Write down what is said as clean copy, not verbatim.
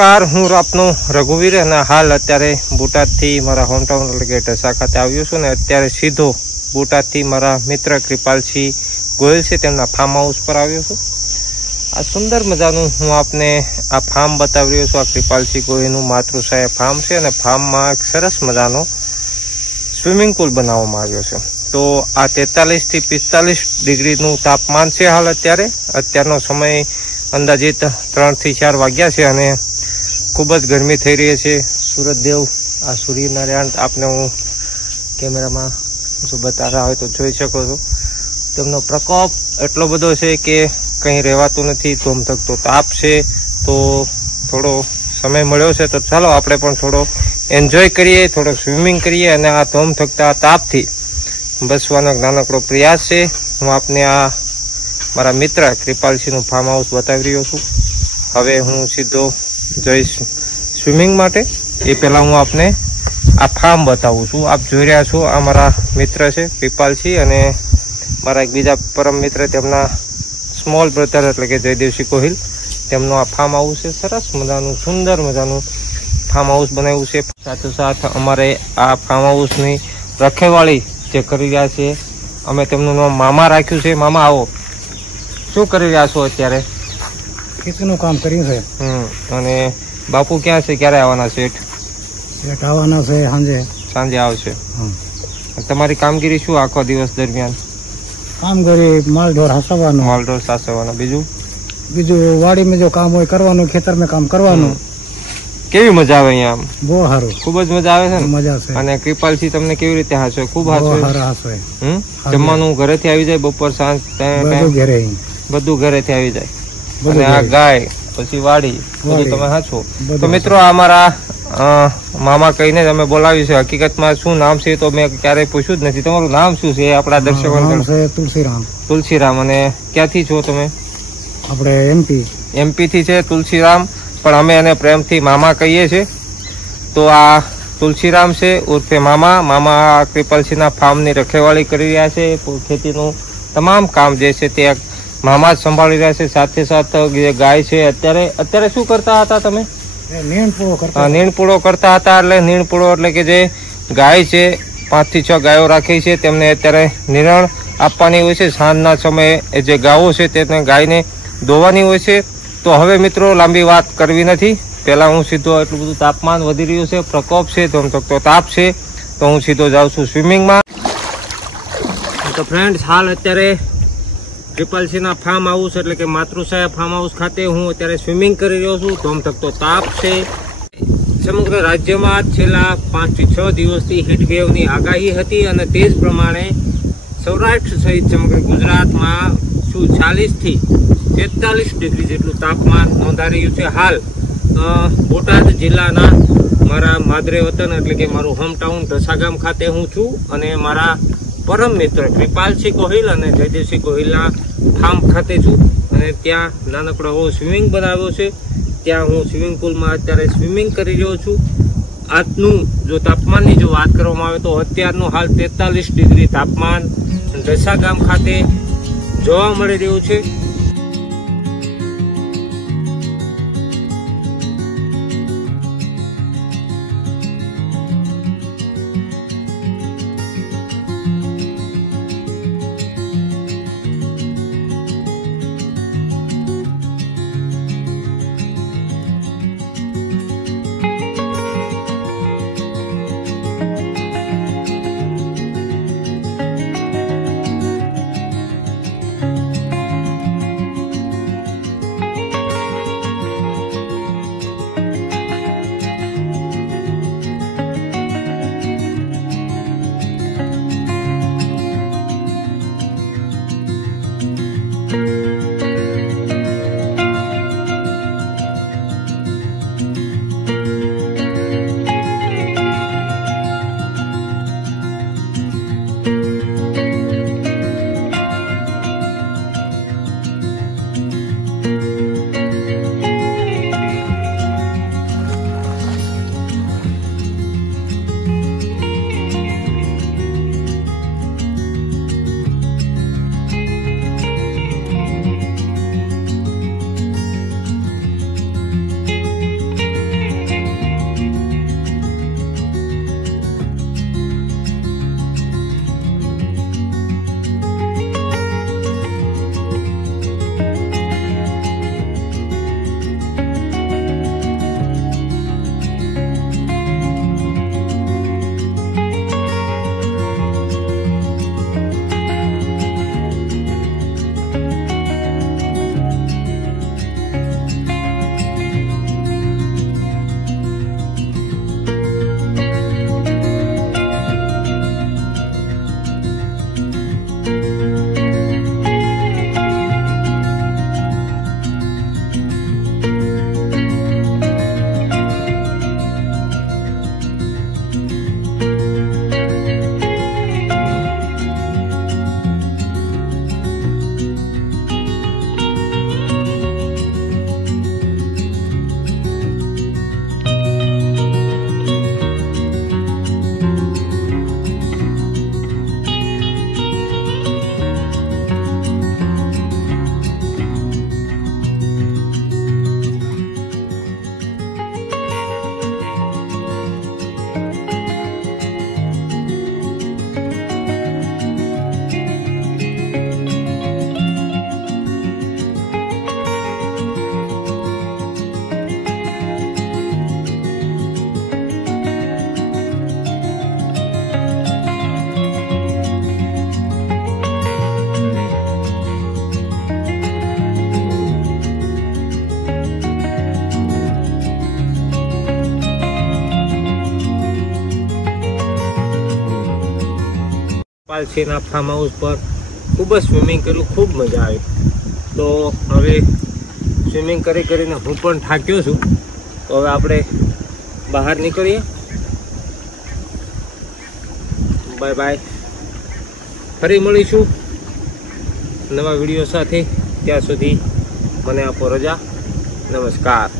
નમસ્કાર, હું આપનો રઘુવીર અને હાલ અત્યારે બોટાદથી મારા હોમટાઉન એટલે કે ઢસા ખાતે આવ્યો છું ને અત્યારે સીધો બોટાદથી મારા મિત્ર કૃપાલસિંહ ગોહિલ છે તેમના ફાર્મ હાઉસ પર આવ્યો છું। આ સુંદર મજાનું હું આપને આ ફાર્મ બતાવી રહ્યો છું। આ કૃપાલસિંહ ગોહિલનું માતૃશ્રાય ફાર્મ છે અને ફાર્મમાં એક સરસ મજાનો સ્વિમિંગ પુલ બનાવવામાં આવ્યો છે। તો આ 43 થી 45 ડિગ્રીનું તાપમાન છે હાલ અત્યારનો સમય અંદાજિત 3 થી 4 વાગ્યા છે અને ખૂબ જ ગરમી થઈ રહી છે। સૂરજદેવ આ સૂર્યનારાયણ આપને હું કેમેરામાં જો બતાવ્યા હોય તો જોઈ શકો છો। તેમનો પ્રકોપ એટલો બધો છે કે કંઈ રહેવાતું નથી। ધોમધકતો તાપ છે। તો થોડો સમય મળ્યો છે તો ચાલો આપણે પણ થોડો એન્જોય કરીએ, થોડો સ્વિમિંગ કરીએ અને આ ધોમધકતા તાપથી બચવાનો નાનકડો પ્રયાસ છે। હું આપને આ મારા મિત્ર કૃપાલસિંહનું ફાર્મ હાઉસ બતાવી રહ્યો છું। હવે હું સીધો જઈશ સ્વિમિંગ માટે। એ પહેલાં હું આપને આ ફાર્મ બતાવું છું। આપ જોઈ રહ્યા છો આ મારા મિત્ર છે કૃપાલસિંહ અને મારા એક બીજા પરમ મિત્ર તેમના સ્મોલ બ્રધર એટલે કે જયદેવસિંહ ગોહિલ, તેમનું આ ફાર્મ હાઉસ છે। સરસ મજાનું સુંદર મજાનું ફાર્મ હાઉસ બનાવ્યું છે। સાથોસાથ અમારે આ ફાર્મ હાઉસની રખેવાળી જે કરી રહ્યા છે અમે તેમનું નામ મામા રાખ્યું છે। મામા આવો, શું કરી રહ્યા છો અત્યારે? ખેતીનું કામ કર્યું છે। અને બાપુ ક્યાં છે? ક્યારે આવવાના? શેઠ આવવાના છે સાંજે આવશે। તમારી કામગીરી શું આખો દિવસ દરમિયાન? કામ કરી માલઢોર સાચવવાના। બીજું વાડીમાં જો કામ હોય કરવાનું, ખેતરમાં કામ કરવાનું। કેવી મજા આવે અહીંયા? આમ બહુ સારું, ખૂબ જ મજા આવે છે ને? મજા છે। અને કૃપાલસિંહ તમને કેવી રીતે હાચવે? ખૂબ હાચવે। હમ, જમવાનું ઘરેથી આવી જાય? બપોર સાંજ બધું ઘરેથી આવી જાય? અને આ ગાય પછી વાડી બધું તમે હાચવો? તો મિત્રો આ મારા મામા કહીને અમે બોલાવ્યું છે। હકીકતમાં શું નામ છે તો મેં ક્યારેય પૂછ્યું જ નથી। તમારું નામ શું છે આપણા દર્શકો? તુલસીરામ। અને ક્યાંથી છો તમે? આપણે એમપી થી છે તુલસીરામ, પણ અમે એને પ્રેમથી મામા કહીએ છીએ। તો આ તુલસીરામ છે ઉર્ફે મામા। મામા કૃપાલસિંહના ફાર્મની રખેવાળી કરી રહ્યા છે। ખેતીનું તમામ કામ જે છે તે મામા જ સંભાળી રહ્યા છે। સાથે સાથે જે ગાય છે અત્યારે શું કરતા હતા તમે? નીણપૂળો કરતા હતા। એટલે નીણપૂળો એટલે કે જે ગાય છે 5 થી 6 ગાયો રાખી છે, તેમને અત્યારે નિરણ આપવાની હોય છે। સાંજના સમયે જે ગાયો છે તેને ગાયને દોવાની હોય છે। તો હવે મિત્રો લાંબી વાત કરવી નથી, પહેલા હું સીધો એટલું બધું તાપમાન વધી રહ્યું છે, પ્રકોપ છે, ધોમધકતો તાપ છે, તો હું સીધો જાઉં છું સ્વિમિંગમાં। તો ફ્રેન્ડ્સ હાલ અત્યારે કૃપાલસિંહના ફાર્મ હાઉસ એટલે કે માતૃશ્રાય ફાર્મ હાઉસ ખાતે હું અત્યારે સ્વિમિંગ કરી રહ્યો છું। ધોમધકતો તાપ છે। સમગ્ર રાજ્યમાં છેલ્લા 5 થી 6 દિવસથી હીટવેવની આગાહી હતી અને તે જ પ્રમાણે સૌરાષ્ટ્ર સહિત સમગ્ર ગુજરાતમાં 40 થી 43 ડિગ્રી જેટલું તાપમાન નોંધાઈ રહ્યું છે। હાલ બોટાદ જિલ્લાના મારા માદરે વતન એટલે કે મારું હોમટાઉન ઢસા ગામ ખાતે હું છું અને મારા પરમ મિત્ર કૃપાલસિંહ ગોહિલ અને જયદેવસિંહ ગોહિલના ફાર્મ ખાતે છું અને ત્યાં નાનકડો એવો સ્વિમિંગ બનાવ્યો છે। ત્યાં હું સ્વિમિંગ પુલમાં અત્યારે સ્વિમિંગ કરી રહ્યો છું। આજનું જો તાપમાનની જો વાત કરવામાં આવે તો અત્યારનું હાલ 43 ડિગ્રી તાપમાન ઢસા ગામ ખાતે જોવા મળી રહ્યું છે। કૃપાલસિંહના ફાર્મ હાઉસ પર ખૂબ જ સ્વિમિંગ કર્યું, ખૂબ મજા આવી. તો હવે સ્વિમિંગ કરીને હું પણ થાક્યો છું. તો હવે આપણે બહાર નીકળીએ. Bye bye. ફરી મળીશું નવા વિડીયો સાથે. ત્યાં સુધી મને આપો રજા. નમસ્કાર.